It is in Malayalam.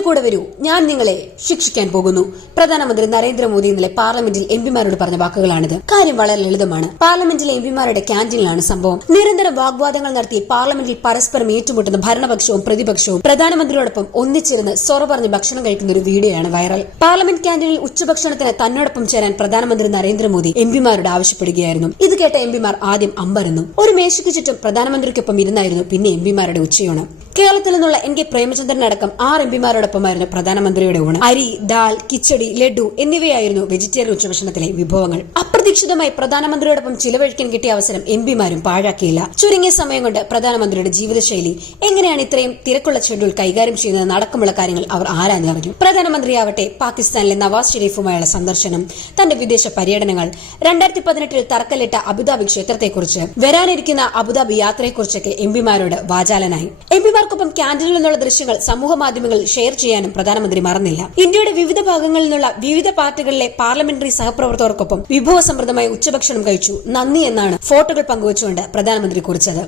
എന്റെ കൂടെ വരൂ. ഞാൻ നിങ്ങളെ ശിക്ഷിക്കാൻ പോകുന്നു. പ്രധാനമന്ത്രി നരേന്ദ്രമോദി ഇന്നലെ പാർലമെന്റിൽ എം പിമാരോട് പറഞ്ഞ വാക്കുകളാണിത്. കാര്യം വളരെ ലളിതമാണ്. പാർലമെന്റിലെ എം പിമാരുടെ ക്യാന്റീനിലാണ് സംഭവം. നിരന്തരം വാഗ്വാദങ്ങൾ നടത്തി പാർലമെന്റിൽ പരസ്പരം ഏറ്റുമുട്ടുന്ന ഭരണപക്ഷവും പ്രതിപക്ഷവും പ്രധാനമന്ത്രിയോടൊപ്പം ഒന്നിച്ചിരുന്ന് സൊറ പറഞ്ഞ് ഭക്ഷണം കഴിക്കുന്ന ഒരു വീഡിയോയാണ് വൈറൽ. പാർലമെന്റ് ക്യാന്റീനിൽ ഉച്ചഭക്ഷണത്തിന് തന്നോടൊപ്പം ചേരാൻ പ്രധാനമന്ത്രി നരേന്ദ്രമോദി എം പിമാരോട് ആവശ്യപ്പെടുകയായിരുന്നു. ഇത് കേട്ട എം പിമാർ ആദ്യം അമ്പരന്നു. ഒരു മേശയ്ക്ക് ചുറ്റും പ്രധാനമന്ത്രിക്കൊപ്പം ഇരുന്നായിരുന്നു പിന്നെ എം പിമാരുടെ ഉച്ചയൂണ്. കേരളത്തിൽ നിന്നുള്ള എൻ കെ പ്രേമചന്ദ്രൻ അടക്കം ആറ് എംപിമാരോടൊപ്പമായിരുന്നു പ്രധാനമന്ത്രിയുടെ ഊണ്. അരി ദാൽ കിച്ചടി ലഡു എന്നിവയായിരുന്നു വെജിറ്റേറിയൻ ഉച്ചഭക്ഷണത്തിലെ വിഭവങ്ങൾ. അപ്രതീക്ഷിതമായി പ്രധാനമന്ത്രിയോടൊപ്പം ചിലവഴിക്കാൻ കിട്ടിയ അവസരം എം പിമാരും പാഴാക്കിയില്ല. ചുരുങ്ങിയ സമയം കൊണ്ട് പ്രധാനമന്ത്രിയുടെ ജീവിതശൈലി എങ്ങനെയാണ് ഇത്രയും തിരക്കുള്ള ഷെഡ്യൂൾ കൈകാര്യം ചെയ്യുന്നത് അടക്കമുള്ള കാര്യങ്ങൾ അവർ ആരാഞ്ഞറിഞ്ഞു പ്രധാനമന്ത്രിയാവട്ടെ പാകിസ്ഥാനിലെ നവാസ് ഷെരീഫുമായുള്ള സന്ദർശനം തന്റെ വിദേശ പര്യടനങ്ങൾ രണ്ടായിരത്തി പതിനെട്ടിൽ തറക്കല്ലിട്ട അബുദാബി ക്ഷേത്രത്തെക്കുറിച്ച് വരാനിരിക്കുന്ന അബുദാബി യാത്രയെക്കുറിച്ചൊക്കെ എം പിമാരോട് വാചാലനായി. എം പിമാർക്കൊപ്പം ക്യാന്റീനിൽ നിന്നുള്ള ദൃശ്യങ്ങൾ സമൂഹ മാധ്യമങ്ങളിൽ ഷെയർ ചെയ്യാനും പ്രധാനമന്ത്രി മറന്നില്ല. ഇന്ത്യയുടെ വിവിധ ഭാഗങ്ങളിൽ നിന്നുള്ള വിവിധ പാർട്ടികളിലെ പാർലമെന്ററി സഹപ്രവർത്തകർക്കൊപ്പം വിഭവസമൃദ്ധമായ ഉച്ചഭക്ഷണം കഴിച്ചു. നന്ദി എന്നാണ് ഫോട്ടോകൾ പങ്കുവച്ചുകൊണ്ട് പ്രധാനമന്ത്രി കുറിച്ചത്.